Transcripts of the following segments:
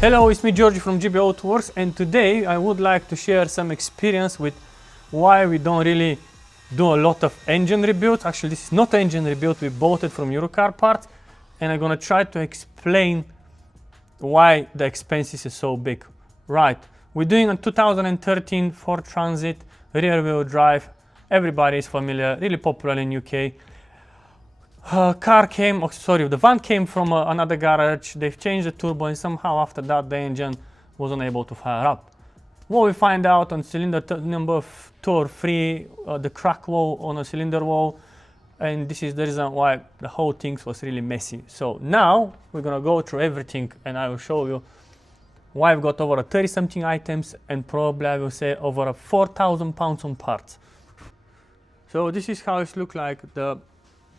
Hello, it's me Georgie from GB Autoworks, and today I would like to share some experience with why we don't really do a lot of engine rebuilds. Actually, this is not an engine rebuild, we bought it from Eurocar parts, and I'm gonna try to explain why the expenses is so big. Right, we're doing a 2013 Ford Transit rear wheel drive. Everybody is familiar, really popular in UK. The van came from another garage. They've changed the turbo, and somehow after that the engine wasn't able to fire up. What we find out on cylinder number 2 or 3, the crack wall on a cylinder wall, and this is the reason why the whole thing was really messy. So now we're gonna go through everything, and I will show you why I've got over 30 something items, and probably I will say over 4,000 pounds on parts. So this is how it looks like, the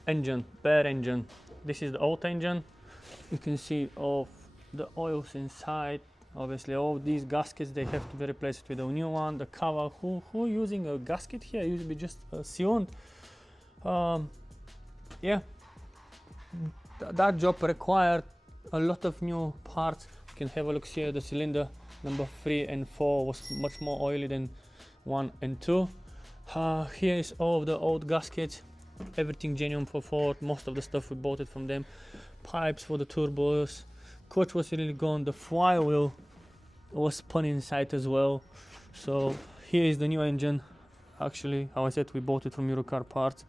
engine, bare engine. This is the old engine. You can see all the oils inside. Obviously all these gaskets, they have to be replaced with a new one. The cover, who using a gasket here? Usually just sealed. Yeah, that job required a lot of new parts. You can have a look here. The cylinder number 3 and 4 was much more oily than 1 and 2. Here is all of the old gaskets. Everything genuine for Ford. Most of the stuff we bought it from them. Pipes for the turbos. Clutch was really gone. The flywheel was spun inside as well. So here is the new engine. Actually, how I said, we bought it from Eurocar parts.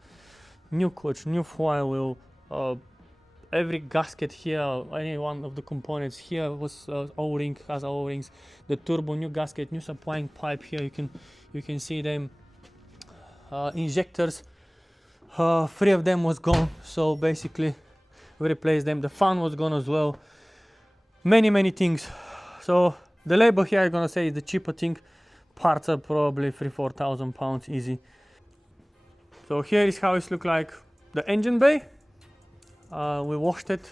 New clutch, new flywheel. Every gasket here, any one of the components here was O-ring, has O-rings. The turbo, new gasket, new supplying pipe here. You can see them. Injectors. 3 of them was gone, so basically we replaced them. The fan was gone as well. Many things. So the labor here, I'm gonna say, is the cheaper thing. Parts are probably 3,000–4,000 pounds easy. So here is how it looks like, the engine bay. We washed it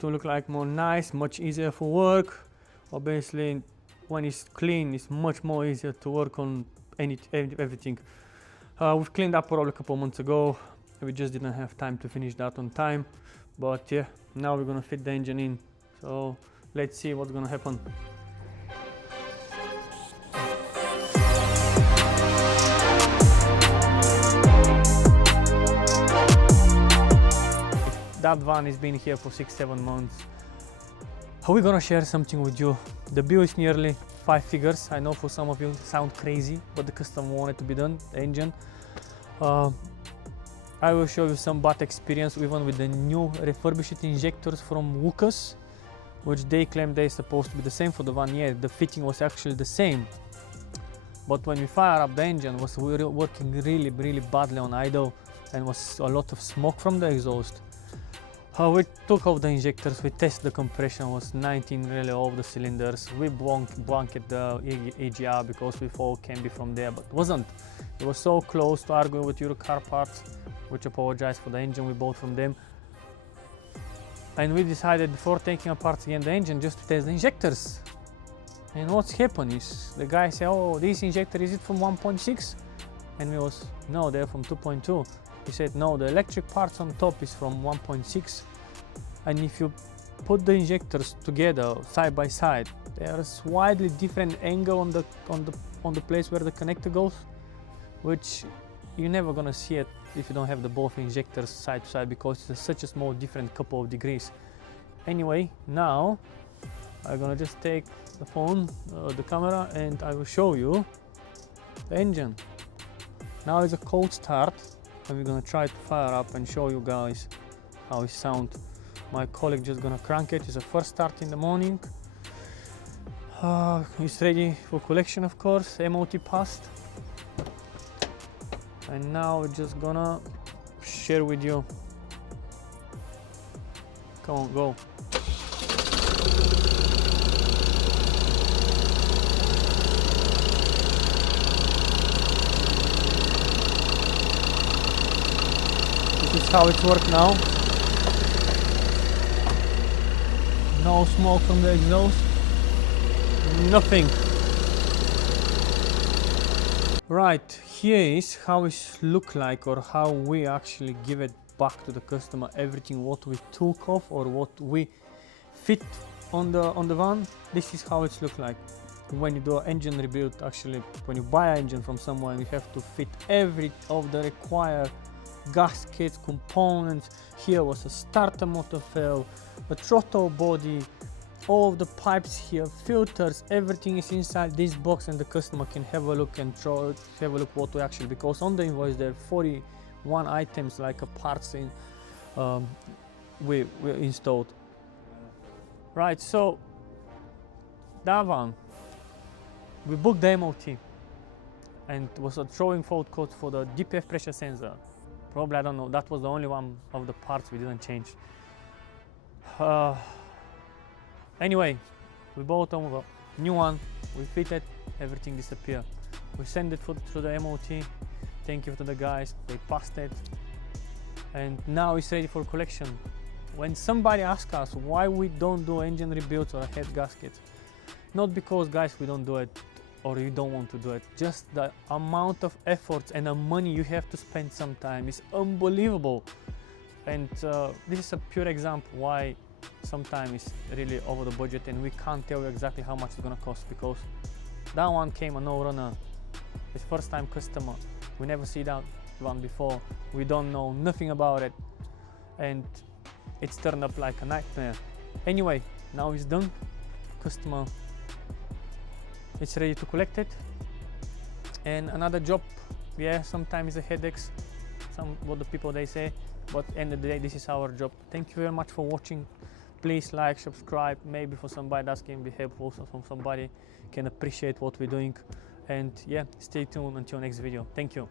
to look like more nice, much easier for work. Obviously when it's clean, it's much more easier to work on everything. We've cleaned up probably a couple months ago. We just didn't have time to finish that on time. But yeah, now we're gonna fit the engine in. So let's see what's gonna happen. That van has been here for 6–7 months. We're gonna share something with you. The bill is nearly 5 figures. I know for some of you it sounds crazy, but the customer wanted to be done, the engine. I will show you some bad experience even with the new refurbished injectors from Lucas, which they claim they're supposed to be the same for the van. Yeah, the fitting was actually the same, but when we fire up the engine, was working really badly on idle, and was a lot of smoke from the exhaust. We took off the injectors, we tested the compression, was 19 really all of the cylinders. We blanket the EGR because we thought it can be from there, but it wasn't. It was so close to arguing with Eurocar parts, which apologize for the engine we bought from them. And we decided before taking apart again the engine just to test the injectors. And what's happened is the guy said, oh, this injector, is it from 1.6? And we was, no, they're from 2.2. He said, no, the electric parts on top is from 1.6. And if you put the injectors together side by side, there's widely different angle on the place where the connector goes, which you're never gonna see it if you don't have the both injectors side to side, because it's such a small different couple of degrees. Anyway, now I'm gonna just take the phone, the camera, and I will show you the engine. Now it's a cold start, and we're gonna try to fire up and show you guys how it sounds. My colleague just gonna crank it. It's a first start in the morning. It's ready for collection, of course. MOT passed. And now we're just gonna share with you. Come on, go. This is how it works now. No smoke from the exhaust. Nothing. Right, here is how it look like, or how we actually give it back to the customer, everything what we took off or what we fit on the van, this is how it's look like. When you do an engine rebuild, actually when you buy an engine from someone, you have to fit every of the required gaskets, components. Here was a starter motor fail, a throttle body, all of the pipes here, filters, everything is inside this box, and the customer can have a look and have a look what we actually, because on the invoice there are 41 items like a parts in we installed. Right, so that one, we booked the MOT and was a throwing fault code for the DPF pressure sensor. Probably, I don't know, that was the only one of the parts we didn't change. Anyway, we bought a new one, we fitted, everything disappeared. We sent it through the MOT, thank you to the guys, they passed it, and now it's ready for collection. When somebody asks us why we don't do engine rebuilds or head gaskets, not because guys we don't do it or you don't want to do it, just the amount of efforts and the money you have to spend sometime is unbelievable. And this is a pure example why sometimes it's really over the budget and we can't tell you exactly how much it's gonna cost, because that one came a no-runner. It's first time customer, we never see that one before, we don't know nothing about it, and it's turned up like a nightmare. Anyway, now it's done, customer, it's ready to collect it. And another job, yeah, sometimes a headaches, what the people they say, but at the end of the day, this is our job. Thank you very much for watching. Please like, subscribe, maybe for somebody that can be helpful, so somebody can appreciate what we're doing. And yeah, stay tuned until next video. Thank you.